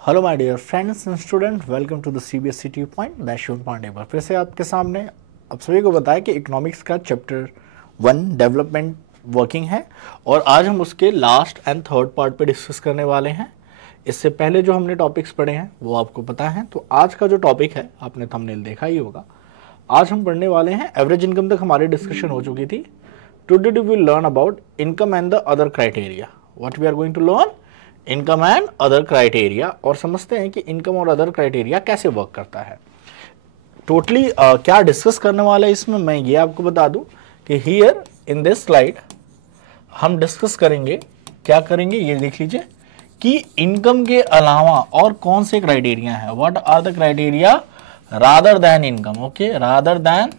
Hello my dear friends and student, welcome to the CBSE tube point. मैं शिव पांडे पर फिर से आपके सामने आप सभी को बताया कि इकोनॉमिक्स का चैप्टर 1 डेवलपमेंट वर्किंग है और आज हम उसके लास्ट एंड थर्ड पार्ट पे डिस्कस करने वाले हैं। इससे पहले जो हमने टॉपिक्स पढ़े हैं वो आपको पता है। तो आज का जो टॉपिक है आपने थंबनेल देखा ही होगा। आज हम पढ़ने वाले हैं एवरेज इनकम तक हमारी डिस्कशन हो चुकी थी। Today we will learn about income and the other criteria. What we are going to learn, income and other criteria, और समझते हैं कि इनकम और अदर क्राइटेरिया कैसे वर्क करता है। टोटली क्या डिस्कस करने वाला है इसमें मैं ये आपको बता दूं कि हियर इन दिस स्लाइड हम डिस्कस करेंगे, क्या करेंगे ये देख लीजिए कि इनकम के अलावा और कौन से क्राइटेरिया है। What are the criteria rather than income. Okay, rather than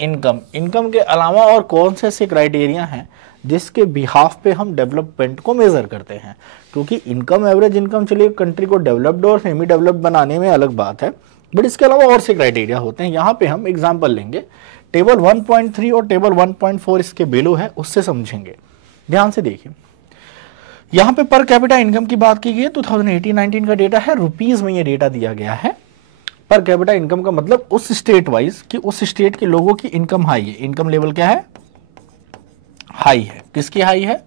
income, income के अलावा और कौन से ऐसे क्राइटेरिया हैं जिसके बिहाफ पे हम डेवलपमेंट को मेजर करते हैं। क्योंकि इनकम, एवरेज इनकम चलिए कंट्री को डेवलप्ड और सेमी डेवलप्ड बनाने में अलग बात है, बट इसके अलावा और से क्राइटेरिया होते हैं। यहाँ पे हम एग्जांपल लेंगे, टेबल 1.3 और टेबल 1.4 इसके बिलो है, उससे समझेंगे। ध्यान से देखिए, यहाँ पे पर कैपिटा इनकम की बात की गई है। 2018-19 का डेटा है, रुपीज में ये डेटा दिया गया है। पर कैपिटा इनकम का मतलब उस स्टेट वाइज कि उस स्टेट के लोगों की इनकम हाई है। इनकम लेवल क्या है? हाई है। किसकी हाई है?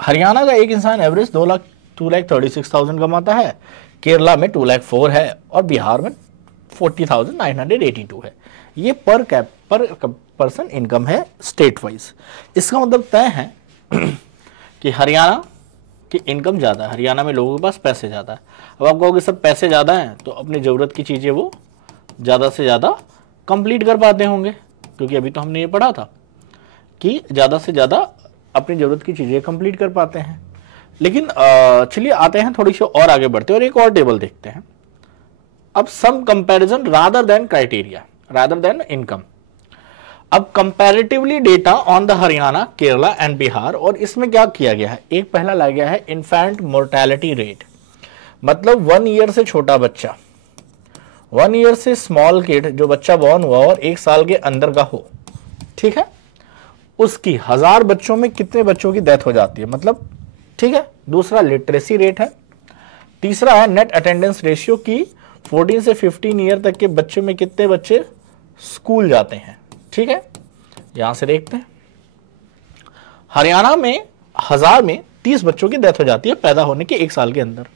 हरियाणा का एक इंसान एवरेज 2,36,000 कमाता है, केरला में 2,04,000 है और बिहार में 40,982 है। ये पर पर्सन इनकम है स्टेट वाइज। इसका मतलब तय है कि हरियाणा की इनकम ज़्यादा है, हरियाणा में लोगों के पास पैसे ज़्यादा है। अब आप कहोगे सर पैसे ज़्यादा हैं तो अपनी ज़रूरत की चीज़ें वो ज़्यादा से ज़्यादा कंप्लीट कर पाते होंगे, क्योंकि अभी तो हमने ये पढ़ा था कि ज़्यादा से ज़्यादा अपनी ज़रूरत की चीज़ें कंप्लीट कर पाते हैं। लेकिन चलिए आते हैं थोड़ी सी और आगे बढ़ते हैं और एक और टेबल देखते हैं। अब some comparison rather than criteria, rather than income. अब comparatively data on the Haryana, Kerala and Bihar, और इसमें क्या किया गया है, एक पहला लाया गया है इन्फेंट मोर्टेलिटी रेट, मतलब 1 ईयर से छोटा बच्चा, 1 ईयर से स्मॉल किड, जो बच्चा बॉर्न हुआ और 1 साल के अंदर का हो, ठीक है, उसकी 1000 बच्चों में कितने बच्चों की डेथ हो जाती है, मतलब ठीक है। दूसरा लिटरेसी रेट है। तीसरा है नेट अटेंडेंस रेशियो की 14 से 15 ईयर तक के बच्चे में कितने बच्चे स्कूल जाते हैं, ठीक है। यहां से देखते हैं, हरियाणा में 1000 में 30 बच्चों की डेथ हो जाती है पैदा होने के 1 साल के अंदर,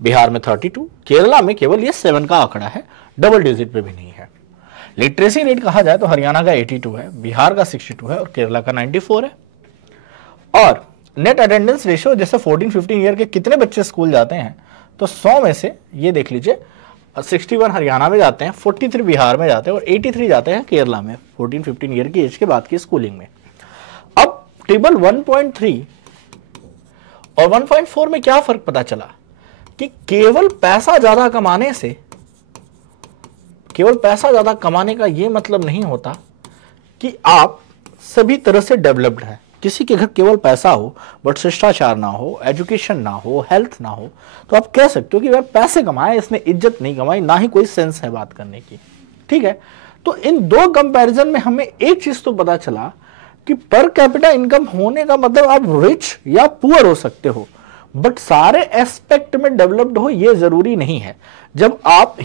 बिहार में 32, केरला में केवल ये 7 का आंकड़ा है, डबल डिजिट पे भी नहीं है। लिटरेसी रेट कहा जाए तो हरियाणा का 82 है, बिहार का 62 है और केरला का 94 है। और नेट अटेंडेंस रेशियो जैसे 14-15 ईयर के कितने बच्चे स्कूल जाते हैं, तो 100 में से ये देख लीजिए 61 हरियाणा में जाते हैं, 43 बिहार में जाते हैं और 83 जाते हैं केरला में 14-15 ईयर की एज के बाद की स्कूलिंग में। अब टेबल 1.3 और 1.4 में क्या फर्क पता चला कि केवल पैसा ज्यादा कमाने से, केवल पैसा ज्यादा कमाने का यह मतलब नहीं होता कि आप सभी तरह से डेवलप्ड हैं। किसी के घर केवल पैसा हो बट शिष्टाचार ना हो, एजुकेशन ना हो, हेल्थ ना हो, तो आप कह सकते हो कि वह पैसे कमाए, इसने इज्जत नहीं कमाई, ना ही कोई सेंस है बात करने की, ठीक है। तो इन दो कंपैरिजन में हमें एक चीज तो पता चला कि पर कैपिटा इनकम होने का मतलब आप रिच या पुअर हो सकते हो, बट सारे एस्पेक्ट में डेवलप्ड हो ये जरूरी नहीं है। जब आप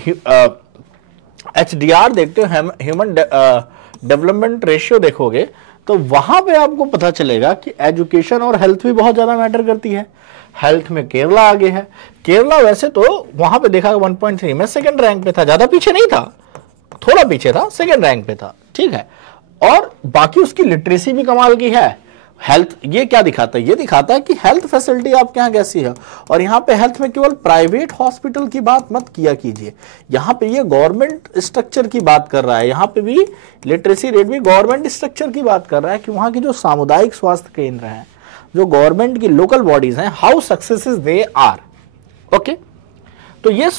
HDR देखते हो, ह्यूमन डेवलपमेंट रेशियो देखोगे, तो वहां पे आपको पता चलेगा कि एजुकेशन और हेल्थ भी बहुत ज्यादा मैटर करती है। हेल्थ में केरला आगे है। केरला वैसे तो वहां पे देखा 1.3 में सेकंड रैंक पे था, ज्यादा पीछे नहीं था, थोड़ा पीछे था, सेकंड रैंक पे था, ठीक है। और बाकी उसकी लिटरेसी भी कमाल की है। हेल्थ ये क्या दिखाता है, ये दिखाता है कि हेल्थ फैसिलिटी आपके यहाँ कैसी है। और यहाँ पे हेल्थ में केवल प्राइवेट हॉस्पिटल की बात मत किया कीजिए, यहाँ पे ये गवर्नमेंट स्ट्रक्चर की बात कर रहा है। यहाँ पे भी लिटरेसी रेट भी गवर्नमेंट स्ट्रक्चर की बात कर रहा है कि वहाँ की जो सामुदायिक स्वास्थ्य केंद्र हैं, जो गवर्नमेंट की लोकल बॉडीज हैं, हाउ सक्सेसिस दे आर। ओके, तो ये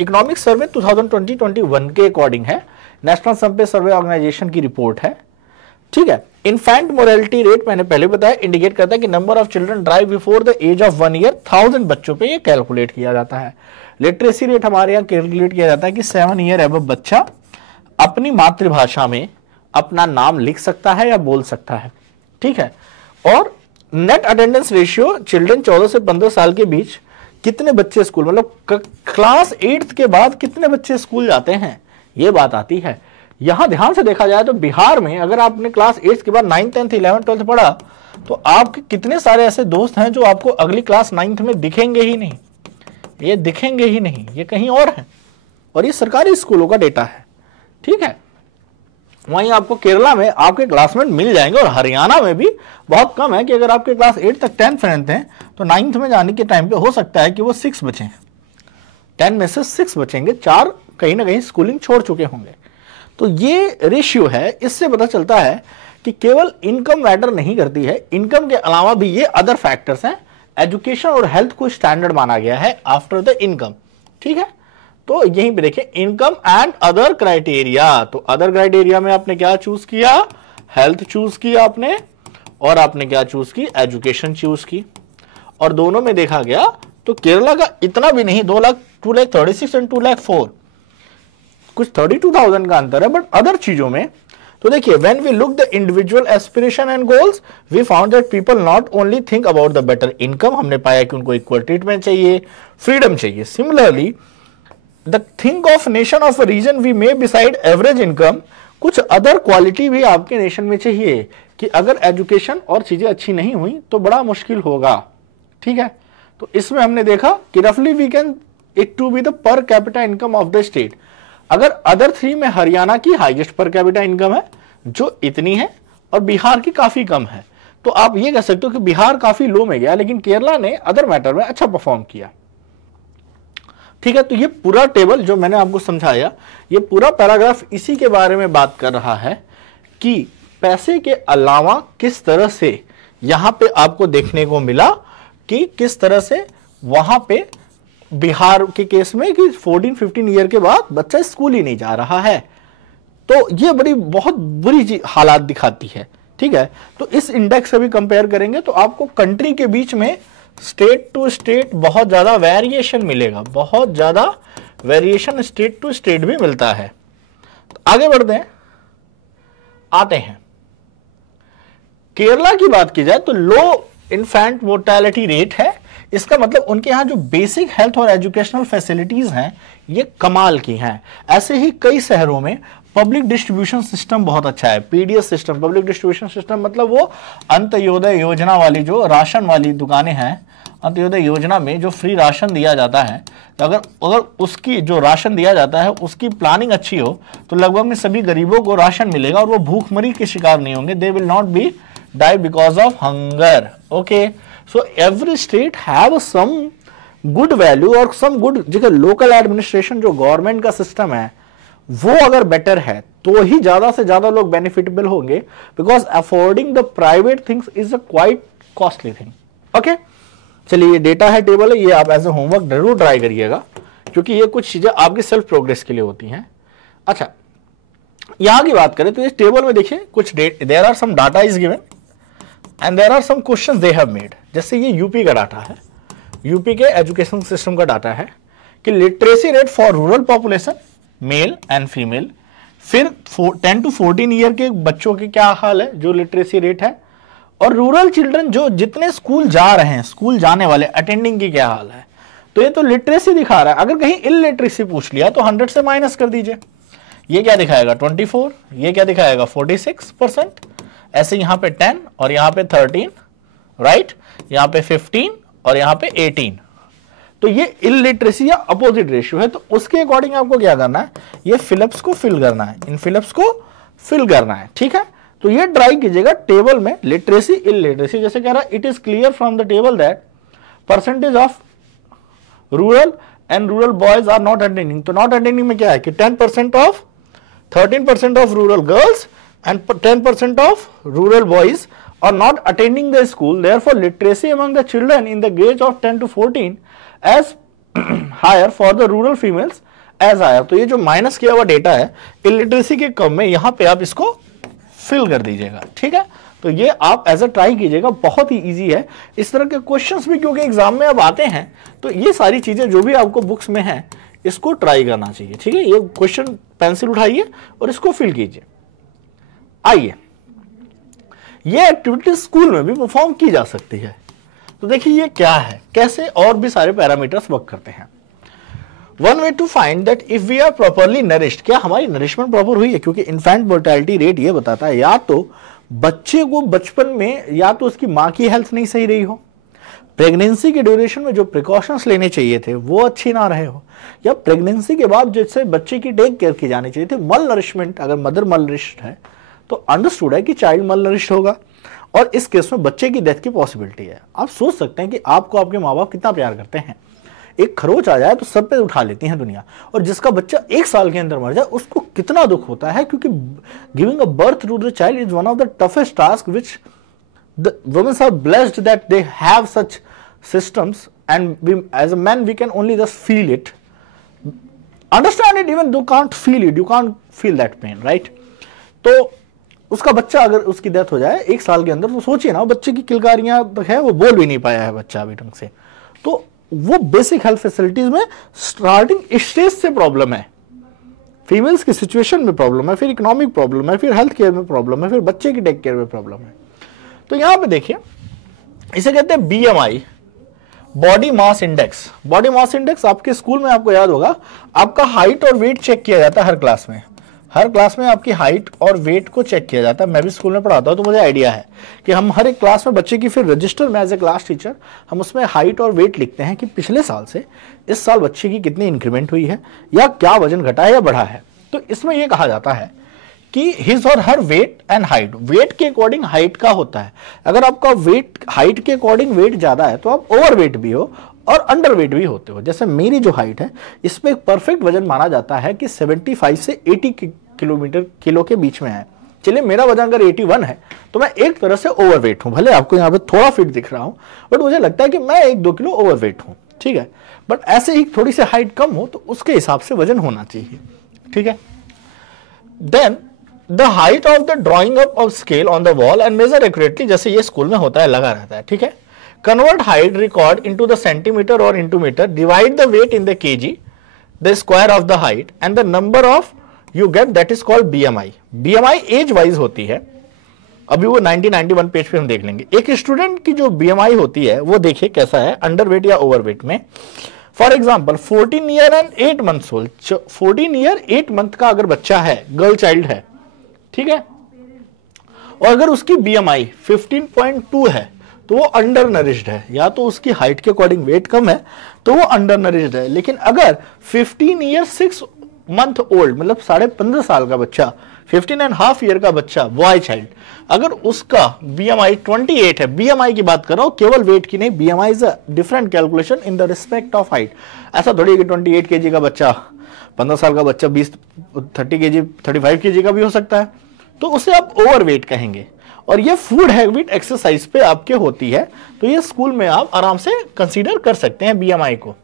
इकोनॉमिक सर्वे 2020-21 के अकॉर्डिंग है, नेशनल सर्वे सर्वे ऑर्गेनाइजेशन की रिपोर्ट है, ठीक है। इन्फेंट मोरालिटी रेट मैंने पहले बताया, इंडिकेट करता है कि number of children drive before the age of 1 year, 1000 बच्चों पे ये कैलकुलेट किया जाता है। लिटरेसी रेट हमारे यहाँ कैलकुलेट किया जाता है कि 7 ईयर एबव बच्चा अपनी मातृभाषा में अपना नाम लिख सकता है या बोल सकता है, ठीक है। और नेट अटेंडेंस रेशियो चिल्ड्रन 14 से 15 साल के बीच कितने बच्चे स्कूल, मतलब क्लास 8th के बाद कितने बच्चे स्कूल जाते हैं, ये बात आती है। यहां ध्यान से देखा जाए तो बिहार में अगर आपने क्लास 8th के बाद 9th 10th 11th 12th पढ़ा तो आपके कितने सारे ऐसे दोस्त हैं जो आपको अगली क्लास 9th में दिखेंगे ही नहीं, ये दिखेंगे ही नहीं, ये कहीं और है। और ये सरकारी स्कूलों का डेटा है, ठीक है। वहीं आपको केरला में आपके क्लासमेट मिल जाएंगे, और हरियाणा में भी बहुत कम है कि अगर आपके क्लास 8 तक 10 फ्रेंड हैं तो 9th में जाने के टाइम पे हो सकता है कि वो 6 बचे, 10 में से 6 बचेंगे, 4 कहीं ना कहीं स्कूलिंग छोड़ चुके होंगे। तो ये रेशियो है, इससे पता चलता है कि केवल इनकम मैटर नहीं करती है, इनकम के अलावा भी ये अदर फैक्टर्स हैं। एजुकेशन और हेल्थ को स्टैंडर्ड माना गया है आफ्टर द इनकम, ठीक है। तो यहीं पे देखिए इनकम एंड अदर क्राइटेरिया, तो अदर क्राइटेरिया में आपने क्या चूज किया, हेल्थ चूज किया आपने, और आपने क्या चूज की, एजुकेशन चूज की। और दोनों में देखा गया तो केरला का इतना भी नहीं, 2,36,000 एंड 2,04,000, कुछ 32,000 का अंतर है, बट अदर चीजों में तो देखिए when we look the individual aspiration and goals we found that people not only think about the better income, हमने पाया कि उनको इक्वल ट्रीटमेंट चाहिए, फ्रीडम चाहिए। Similarly the think of nation of a region we may beside average income, कुछ other quality भी आपके nation में चाहिए कि अगर एजुकेशन और चीजें अच्छी नहीं हुई तो बड़ा मुश्किल होगा, ठीक है। तो इसमें हमने देखा कि रफली we can it to be the per capita income of the state. अगर अदर 3 में हरियाणा की हाईएस्ट पर कैपिटा इनकम है जो इतनी है, और बिहार की काफी कम है, तो आप ये कह सकते हो कि बिहार काफी लो में गया, लेकिन केरला ने अदर मैटर में अच्छा परफॉर्म किया, ठीक है। तो ये पूरा टेबल जो मैंने आपको समझाया, ये पूरा पैराग्राफ इसी के बारे में बात कर रहा है कि पैसे के अलावा किस तरह से यहां पे आपको देखने को मिला कि किस तरह से वहां पे बिहार के केस में कि 14-15 ईयर के बाद बच्चा स्कूल ही नहीं जा रहा है। तो ये बड़ी बहुत बुरी हालात दिखाती है, ठीक है। तो इस इंडेक्स से भी कंपेयर करेंगे तो आपको कंट्री के बीच में स्टेट टू स्टेट बहुत ज्यादा वेरिएशन मिलेगा, बहुत ज्यादा वेरिएशन स्टेट टू स्टेट भी मिलता है। तो आगे बढ़ते हैं, आते हैं केरला की बात की जाए तो लो इन्फेंट मोर्टेलिटी रेट है। इसका मतलब उनके यहां जो बेसिक हेल्थ और एजुकेशनल फैसिलिटीज हैं ये कमाल की हैं। ऐसे ही कई शहरों में पब्लिक डिस्ट्रीब्यूशन सिस्टम बहुत अच्छा है, PDS system, public distribution system मतलब वो अंत्योदय योजना वाली जो राशन वाली दुकानें हैं, अंत्योदय योजना में जो फ्री राशन दिया जाता है, तो अगर उसकी जो राशन दिया जाता है उसकी प्लानिंग अच्छी हो तो लगभग में सभी गरीबों को राशन मिलेगा और वो भूखमरी के शिकार नहीं होंगे, they will not be die because of hunger. Okay, so every state have some good value और सम गुड, जगह लोकल एडमिनिस्ट्रेशन जो गवर्नमेंट का सिस्टम है वो अगर बेटर है तो ही ज्यादा से ज्यादा लोग बेनिफिटेबल होंगे, because affording the private things is a quite costly thing. Okay, चलिए ये डेटा है, टेबल है, ये आप एज ए होमवर्क जरूर ट्राई करिएगा क्योंकि ये कुछ चीजें आपकी सेल्फ प्रोग्रेस के लिए होती हैं। अच्छा, यहां की बात करें तो इस टेबल में देखिए कुछ there are some data is given and there are some questions they have made. जैसे ये यूपी का डाटा है, यूपी के एजुकेशन सिस्टम का डाटा है कि literacy rate for rural population male and female, फिर 10 to 14 ईयर के बच्चों के क्या हाल है जो लिटरेसी रेट है, और रूरल चिल्ड्रन जो जितने स्कूल जा रहे हैं, स्कूल जाने वाले अटेंडिंग की क्या हाल है। तो ये तो लिटरेसी दिखा रहा है, अगर कहीं इलिटरेसी पूछ लिया तो 100 से माइनस कर दीजिए, ये क्या दिखाएगा 24, ये क्या दिखाएगा 46%, ऐसे यहां पे 10 और यहां पे 13, राइट, यहां पे 15 और यहां पे 18। तो ये इलिटरेसी या अपोजिट रेशियो है, तो उसके अकॉर्डिंग आपको क्या करना है, ये फिलिप्स को फिल करना है, इन फिलिप्स को फिल करना है, ठीक है। तो ये ट्राई कीजिएगा टेबल में लिटरेसी इलिटरेसी, जैसे कह रहा है it is clear from the table that percentage of rural and rural boys are not attending. तो नॉट अटेंडिंग में क्या है कि 10% of 13% of rural girls and 10% of rural boys are not attending the school. Therefore, literacy among the children in the age of 10 to 14 as higher for the rural females as higher. तो ये जो minus किया हुआ data है illiteracy के कम में, यहाँ पे आप इसको फिल कर दीजिएगा, ठीक है। तो ये आप एज अ ट्राई कीजिएगा, बहुत ही इजी है। इस तरह के क्वेश्चंस भी क्योंकि एग्जाम में अब आते हैं तो ये सारी चीजें जो भी आपको बुक्स में है इसको ट्राई करना चाहिए, ठीक है। ये क्वेश्चन पेंसिल उठाइए और इसको फिल कीजिए। आइए, ये एक्टिविटी स्कूल में भी परफॉर्म की जा सकती है। तो देखिए ये क्या है, कैसे और भी सारे पैरामीटर्स वर्क करते हैं। One way to find that if we are properly nourished, क्या हमारी नरिशमेंट प्रॉपर हुई है, क्योंकि इन्फेंट मोर्टेलिटी रेट ये बताता है या तो बच्चे को बचपन में या तो उसकी माँ की हेल्थ नहीं सही रही हो, प्रेगनेंसी के ड्यूरेशन में जो प्रिकॉशंस लेने चाहिए थे वो अच्छी ना रहे हो, या प्रेगनेंसी के बाद जैसे बच्चे की टेक केयर की जानी चाहिए थी, मल नरिशमेंट, अगर मदर मल नरिश्ड है तो अंडरस्टूड है कि चाइल्ड मल नरिश्ड होगा और इस केस में बच्चे की डेथ की पॉसिबिलिटी है। आप सोच सकते हैं कि आपको आपके माँ बाप कितना प्यार करते हैं, एक खरोच आ जाए तो सब पे उठा लेती है दुनिया, और जिसका बच्चा 1 साल के अंदर मर जाए उसको कितना दुख होता है, क्योंकि giving a birth to the child is one of the toughest task which the women are blessed that they have such systems, and we as a man we can only just feel it, understand it, even though can't feel it, you can't feel that pain, right? तो उसका बच्चा अगर उसकी death हो जाए 1 साल के अंदर, तो सोचिए ना, बच्चे की किलकारियां है, वो बोल भी नहीं पाया है बच्चा अभी ढंग से, तो वो बेसिक हेल्थ फैसिलिटीज में स्टार्टिंग स्टेज से प्रॉब्लम है, फीमेल्स की सिचुएशन में प्रॉब्लम है, फिर इकोनॉमिक प्रॉब्लम है, फिर हेल्थ केयर में प्रॉब्लम है, फिर बच्चे की टेक केयर में प्रॉब्लम है। तो यहां पे देखिए, इसे कहते हैं BMI, body mass index. Body mass index आपके स्कूल में आपको याद होगा, आपका हाइट और वेट चेक किया जाता है हर क्लास में, हर क्लास में आपकी हाइट और वेट को चेक किया जाता है। मैं भी स्कूल में पढ़ाता हूं तो मुझे आइडिया है कि हम हर एक क्लास में बच्चे की फिर रजिस्टर में एज ए क्लास टीचर हम उसमें हाइट और वेट लिखते हैं कि पिछले साल से इस साल बच्चे की कितनी इंक्रीमेंट हुई है या क्या वजन घटा है या बढ़ा है। तो इसमें यह कहा जाता है कि हिज और हर वेट एंड हाइट, वेट के अकॉर्डिंग हाइट का होता है, अगर आपका वेट हाइट के अकॉर्डिंग वेट ज्यादा है तो आप ओवर वेट भी हो और अंडर वेट भी होते हो। जैसे मेरी जो हाइट है इसमें एक परफेक्ट वजन माना जाता है कि 75 से 80 किलो के बीच में है। चलिए मेरा वजन अगर 81 है तो मैं एक तरह से ओवर वेट हूं, भले आपको यहाँ पे थोड़ा फिट दिख रहा हूं बट मुझे लगता है कि मैं 1-2 किलो ओवर वेट हूं, ठीक है। बट ऐसे ही थोड़ी सी हाइट कम हो तो उसके हिसाब से वजन होना चाहिए, ठीक है। Then the height of the drawing up of scale on the wall and measure accurately, जैसे ये स्कूल में होता है, लगा रहता है, ठीक है। Convert height record into the centimetre और into metre, divide the weight in the KG, the square of the height and the number of you get, that is called BMI। BMI age wise होती है, अभी वो 90-91 page पे हम देख लेंगे। एक स्टूडेंट की जो BMI होती है वो देखिए कैसा है, अंडर वेट या ओवर वेट में। For example 14 year and 8 months old, 14 year 8 month का अगर बच्चा है, गर्ल चाइल्ड है, ठीक है, और अगर उसकी BMI 15.2 है तो वो अंडर नरिश्ड है, या तो उसकी हाइट के अकॉर्डिंग वेट कम है तो वो अंडर नरिश्ड है। लेकिन अगर 15 ईयर 6 मंथ ओल्ड, मतलब 15.5 साल का बच्चा, 15.5 ईयर का बच्चा, बॉय चाइल्ड, अगर उसका BMI 28 है, BMI की बात कर रहा हूं, केवल वेट की नहीं, BMI is a different calculation in the respect of height. ऐसा थोड़ी कि 28 kg का बच्चा, 15 साल का बच्चा 30 kg 35 kg का भी हो सकता है, तो उसे आप ओवर वेट कहेंगे। और ये फूड हैबिट एक्सरसाइज पे आपके होती है, तो ये स्कूल में आप आराम से कंसीडर कर सकते हैं BMI को।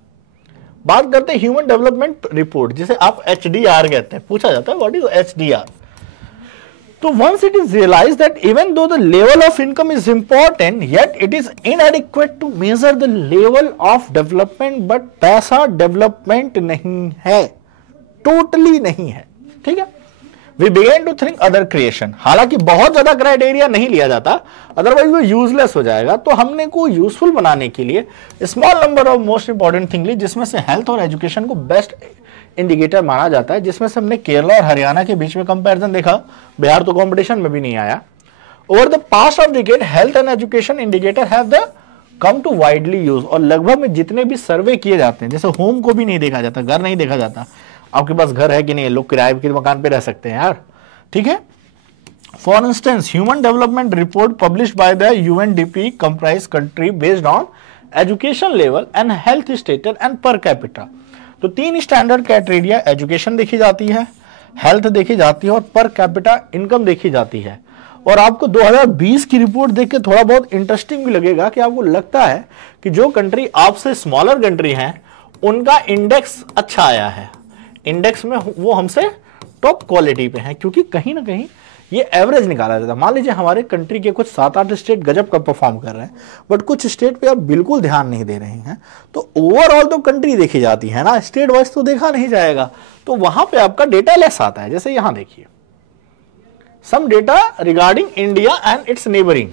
बात करते हैं ह्यूमन डेवलपमेंट रिपोर्ट, जिसे आप HDR कहते हैं, पूछा जाता है व्हाट इज HDR। तो once it is realized that even though the level of income is important, yet it is inadequate to measure the level of development, but पैसा development नहीं है, टोटली नहीं है, ठीक है। We began to think other creation, हालांकि बहुत ज्यादा क्राइटेरिया नहीं लिया जाता, अदरवाइज वो यूजलेस हो जाएगा। तो हमने को यूजफुल बनाने के लिए small number of most important thing ली, जिसमें से हेल्थ और एजुकेशन को बेस्ट इंडिकेटर माना जाता है, जिसमें से हमने केरला और हरियाणा के बीच में कंपैरिजन देखा, बिहार तो कंपटीशन में भी नहीं आया। Over the past of decade health and education indicator have the come to widely use, और लगभग में जितने भी सर्वे किए जाते हैं, जैसे होम को भी नहीं देखा जाता, घर नहीं देखा जाता, आपके पास घर है कि नहीं, लोग किराए के मकान पे रह सकते हैं यार, ठीक है। For instance human development report published by the UNDP comprise country based on education level and health status and per capita. तो 3 स्टैंडर्ड क्राइटेरिया, एजुकेशन देखी जाती है, हेल्थ देखी जाती है और पर कैपिटा इनकम देखी जाती है। और आपको 2020 की रिपोर्ट देख के थोड़ा बहुत इंटरेस्टिंग भी लगेगा कि आपको लगता है कि जो कंट्री आपसे स्मॉलर कंट्री है उनका इंडेक्स अच्छा आया है, इंडेक्स में वो हमसे टॉप क्वालिटी पे है, क्योंकि कहीं ना कहीं ये एवरेज निकाला जाता है। मान लीजिए हमारे कंट्री के कुछ 7-8 स्टेट गजब का परफॉर्म कर रहे हैं, बट कुछ स्टेट पे आप बिल्कुल ध्यान नहीं दे रहे हैं, तो ओवरऑल तो कंट्री देखी जाती है ना, स्टेट वाइज तो देखा नहीं जाएगा, तो वहां पे आपका डेटा लेस आता है। जैसे यहां देखिए some data regarding India and its neighbouring,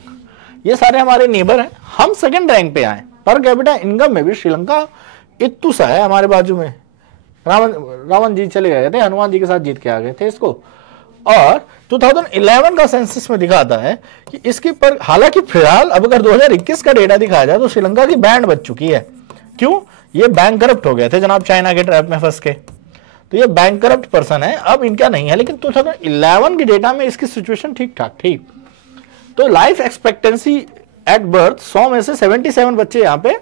ये सारे हमारे नेबर हैं, हम सेकंड रैंक पे आए। पर कैपिटा इनकम में भी श्रीलंका इत्तू सा है हमारे बाजू में। रावण जी चले गए थे, हनुमान जी के साथ जीत के आ गए थे इसको। और 2011 का सेंसस में दिखाता है कि इसके पर, हालांकि फिलहाल अब अगर 2021 का डेटा दिखाया जाए तो श्रीलंका की बैंड बच चुकी है। क्यों? ये बैंक करप्ट हो गए थे जनाब, चाइना के ट्रैप में फंस के। तो ये बैंक करप्ट पर्सन है, अब इनका नहीं है। लेकिन 2011 के डेटा में इसकी सिचुएशन ठीक ठाक थी। तो लाइफ एक्सपेक्टेंसी एट बर्थ 100 में से 77 बच्चे यहाँ पे,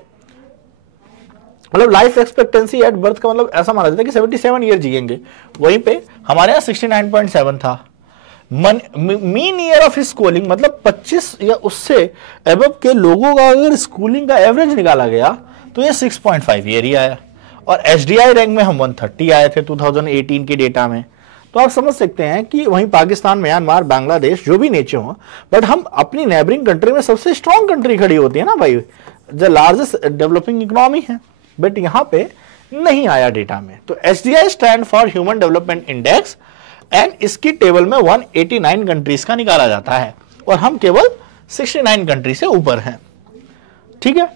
मतलब लाइफ एक्सपेक्टेंसी एट बर्थ का मतलब ऐसा माना जाता है कि 77 ईयर जिएंगे। वहीं पे हमारे यहाँ 69.7 था। मीन ईयर ऑफ स्कूलिंग मतलब 25 या उससे एबव के लोगों का अगर स्कूलिंग का एवरेज निकाला गया तो ये 6.5 ईयर ही आया। और एचडीआई रैंक में हम 130 आए थे 2018 के डेटा में। तो आप समझ सकते हैं कि वहीं पाकिस्तान, म्यांमार, बांग्लादेश जो भी नीचे हो, बट हम अपनी नेबरिंग कंट्री में सबसे स्ट्रॉन्ग कंट्री खड़ी होती है ना भाई, द लार्जेस्ट डेवलपिंग इकोनॉमी है, बट यहाँ पे नहीं आया डेटा में। तो HDI stand for human development index, and इसकी टेबल में 189 कंट्रीज का निकाला जाता है और हम केवल 69 कंट्री से ऊपर हैं। ठीक है,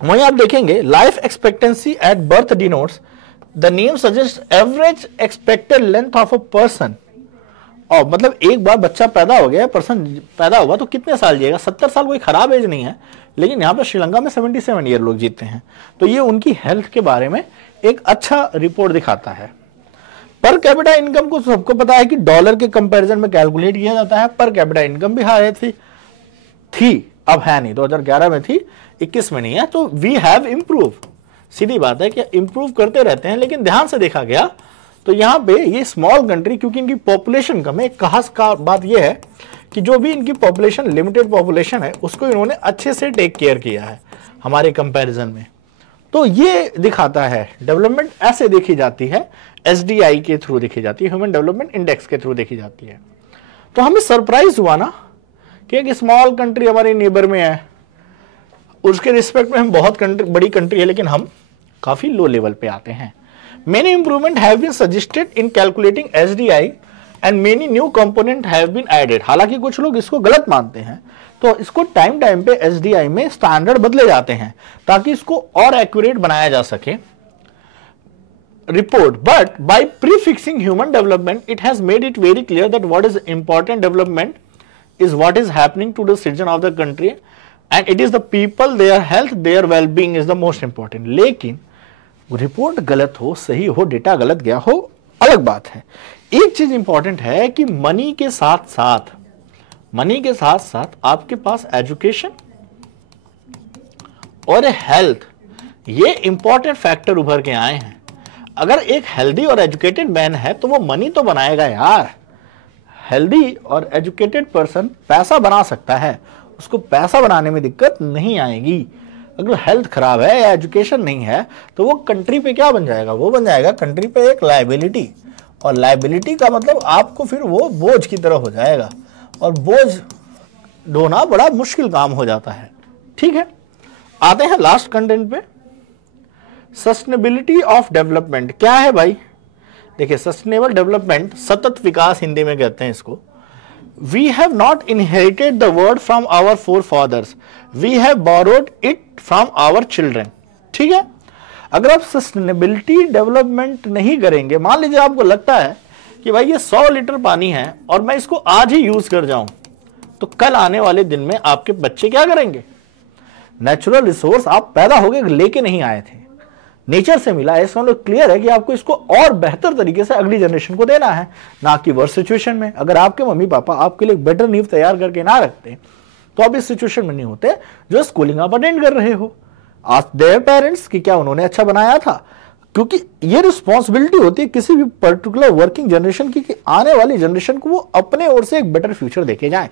वहीं आप देखेंगे life expectancy at birth denotes the name suggest average expected length of a person. और मतलब एक बार बच्चा पैदा हो गया, पर्सन पैदा हुआ तो कितने साल जिएगा? 70 साल कोई खराब एज नहीं है, लेकिन यहाँ पर श्रीलंका में 77 ईयर लोग जीते हैं। तो ये उनकी हेल्थ के बारे में एक अच्छा रिपोर्ट दिखाता है। पर कैपिटा इनकम को सबको पता है कि डॉलर के कंपैरिजन में कैलकुलेट किया जाता है। पर कैपिटा इनकम भी हाई थी, अब है नहीं, 2011 में थी, 21 में नहीं है। तो वी हैव इम्प्रूव, सीधी बात है कि इम्प्रूव करते रहते हैं। लेकिन ध्यान से देखा गया तो यहाँ पे ये स्मॉल कंट्री, क्योंकि इनकी पॉपुलेशन कम है, एक खास का बात यह है कि जो भी इनकी पॉपुलेशन, लिमिटेड पॉपुलेशन है, उसको इन्होंने अच्छे से टेक केयर किया है हमारे कंपैरिजन में। तो ये दिखाता है डेवलपमेंट ऐसे देखी जाती है, एसडीआई के थ्रू देखी जाती है, ह्यूमन डेवलपमेंट इंडेक्स के थ्रू देखी जाती है। तो हमें सरप्राइज हुआ ना कि एक स्मॉल कंट्री हमारे नेबर में है, उसके रिस्पेक्ट में हम बहुत बड़ी कंट्री है, लेकिन हम काफी लो लेवल पे आते हैं। Many improvement have been suggested in calculating SDI and many new component have been added. हालांकि कुछ लोग इसको गलत मानते हैं, तो इसको टाइम टाइम पे एसडीआई में स्टैंडर्ड बदले जाते हैं ताकि इसको और एक्यूरेट बनाया जा सके report. But by prefixing human development it has made it very clear that what is important development is what is happening to the citizen of the country and it is the people, their health, their well-being is the most important। लेकिन report गलत हो, सही हो, data गलत गया हो, अलग बात है। एक चीज इंपॉर्टेंट है कि मनी के साथ साथ आपके पास एजुकेशन और हेल्थ, ये इंपॉर्टेंट फैक्टर उभर के आए हैं। अगर एक हेल्दी और एजुकेटेड मैन है तो वो मनी तो बनाएगा यार। हेल्दी और एजुकेटेड पर्सन पैसा बना सकता है, उसको पैसा बनाने में दिक्कत नहीं आएगी। अगर हेल्थ खराब है या एजुकेशन नहीं है तो वो कंट्री पे क्या बन जाएगा? वो बन जाएगा कंट्री पे एक लायबिलिटी, और लायबिलिटी का मतलब आपको फिर वो बोझ की तरह हो जाएगा, और बोझ ढोना बड़ा मुश्किल काम हो जाता है। ठीक है, आते हैं लास्ट कंटेंट पे, सस्टेनेबिलिटी ऑफ डेवलपमेंट क्या है भाई? देखिए, सस्टेनेबल डेवलपमेंट, सतत विकास हिंदी में कहते हैं इसको। We have not inherited the word from our forefathers, we have borrowed it from our children. ठीक है, अगर आप सस्टेनेबिलिटी डेवलपमेंट नहीं करेंगे, मान लीजिए आपको लगता है कि भाई ये 100 लीटर पानी है और मैं इसको आज ही यूज कर जाऊं, तो कल आने वाले दिन में आपके बच्चे क्या करेंगे? नेचुरल रिसोर्स आप पैदा हो गए लेके नहीं आए थे, नेचर से मिला है, इसका मतलब क्लियर है कि आपको इसको और बेहतर तरीके से अगली जनरेशन को देना है, ना कि वर्स्ट सिचुएशन में। अगर आपके मम्मी पापा आपके लिए एक बेटर नींव तैयार करके ना रखते तो आप इस सिचुएशन में नहीं होते जो स्कूलिंग आप अटेंड कर रहे हो। आस्क देयर पेरेंट्स कि क्या उन्होंने अच्छा बनाया था, क्योंकि ये रिस्पॉन्सिबिलिटी होती है किसी भी पर्टिकुलर वर्किंग जनरेशन की कि आने वाली जनरेशन को वो अपने ओर से एक बेटर फ्यूचर देके जाए।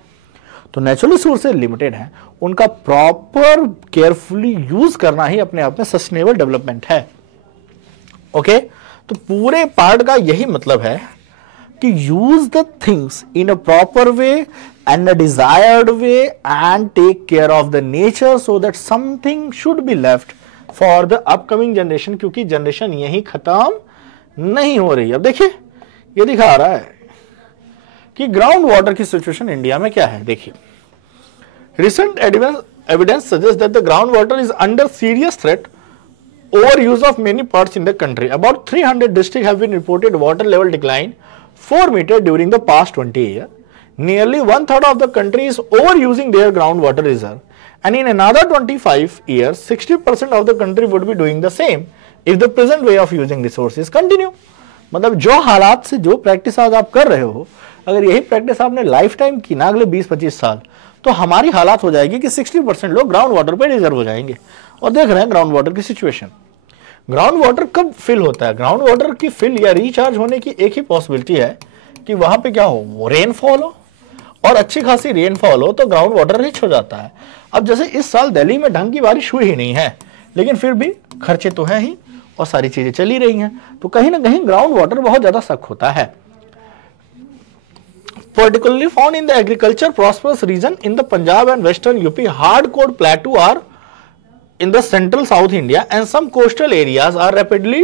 तो नेचुरल रिसोर्सेज लिमिटेड है, उनका प्रॉपर केयरफुली यूज करना ही अपने आप में सस्टेनेबल डेवलपमेंट है। ओके, तो पूरे पार्ट का यही मतलब है कि use the things in a proper way and a desired way and take care of the nature so that something should be left for the upcoming generation, क्योंकि generation यही खत्म नहीं हो रही। अब देखिए, ये दिखा रहा है कि ग्राउंड वाटर की सिचुएशन इंडिया में क्या है। देखिए, Recent evidence suggests that the groundwater is under serious threat. Overuse of many parts in the country. About 300 districts have been reported water level decline 4 meters during the past 20 years. Nearly 1/3 of the country is overusing their groundwater reserve, and in another 25 years, 60% of the country would be doing the same if the present way of using resources continue. मतलब जो हालात से जो practice आज आप कर रहे हो, अगर यही प्रैक्टिस आपने लाइफ टाइम की ना अगले 20-25 साल, तो हमारी हालात हो जाएगी कि 60% लोग ग्राउंड वाटर पे रिजर्व हो जाएंगे। और देख रहे हैं ग्राउंड वाटर की सिचुएशन। ग्राउंड वाटर कब फिल होता है? ग्राउंड वाटर की फिल या रिचार्ज होने की एक ही पॉसिबिलिटी है कि वहां पे क्या हो, रेनफॉल हो, और अच्छी खासी रेनफॉल हो तो ग्राउंड वाटर रिच हो जाता है। अब जैसे इस साल दिल्ली में ढंग की बारिश हुई ही नहीं है, लेकिन फिर भी खर्चे तो हैं ही और सारी चीजें चली रही हैं, तो कहीं ना कहीं ग्राउंड वाटर बहुत ज्यादा सक होता है। Particularly found in the agriculture prosperous region in the Punjab and Western UP, hardcore plateau are in the central South India and some coastal areas are rapidly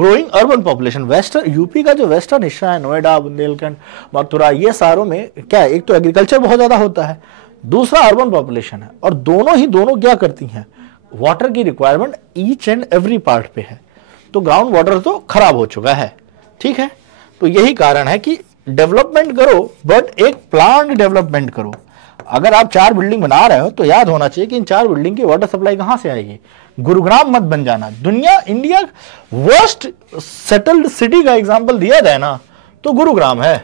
growing urban population. Western UP का जो western हिस्सा है, नोएडा, बुंदेलखंड, मथुरा, ये सारों में क्या है, एक तो एग्रीकल्चर बहुत ज्यादा होता है, दूसरा अर्बन पॉपुलेशन है, और दोनों क्या करती हैं, वाटर की requirement each and every part पे है। तो ग्राउंड वाटर तो खराब हो चुका है, ठीक है। तो यही कारण है कि डेवलपमेंट करो, बट एक प्लान्ड डेवलपमेंट करो। अगर आप 4 बिल्डिंग बना रहे हो तो याद होना चाहिए कि इन 4 बिल्डिंग की वाटर सप्लाई कहां से आएगी। गुरुग्राम मत बन जाना। इंडिया वर्स्ट सेटल्ड सिटी का एग्जांपल दिया जाए ना तो गुरुग्राम है,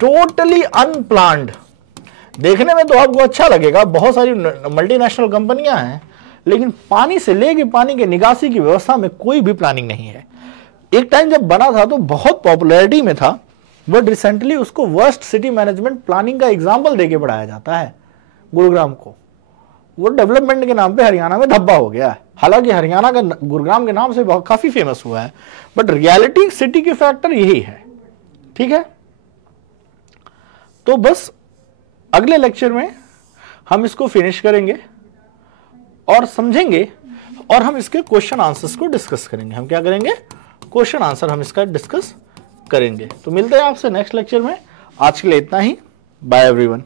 टोटली अनप्लान्ड। देखने में तो आपको अच्छा लगेगा, बहुत सारी मल्टीनेशनल कंपनियां हैं, लेकिन पानी से लेके पानी के निकासी की व्यवस्था में कोई भी प्लानिंग नहीं है। एक टाइम जब बना था तो बहुत पॉपुलैरिटी में था, बट रिसेंटली उसको वर्स्ट सिटी मैनेजमेंट प्लानिंग का एग्जाम्पल देके बढ़ाया जाता है गुरुग्राम को। वो डेवलपमेंट के नाम पे हरियाणा में धब्बा हो गया है। हालांकि हरियाणा का गुरुग्राम के नाम से काफी फेमस हुआ है, बट रियलिटी सिटी की फैक्टर यही है, ठीक है। तो बस अगले लेक्चर में हम इसको फिनिश करेंगे और समझेंगे, और हम इसके क्वेश्चन आंसर्स को डिस्कस करेंगे। हम क्या करेंगे, क्वेश्चन आंसर हम इसका डिस्कस करेंगे। तो मिलते हैं आपसे नेक्स्ट लेक्चर में। आज के लिए इतना ही। Bye everyone.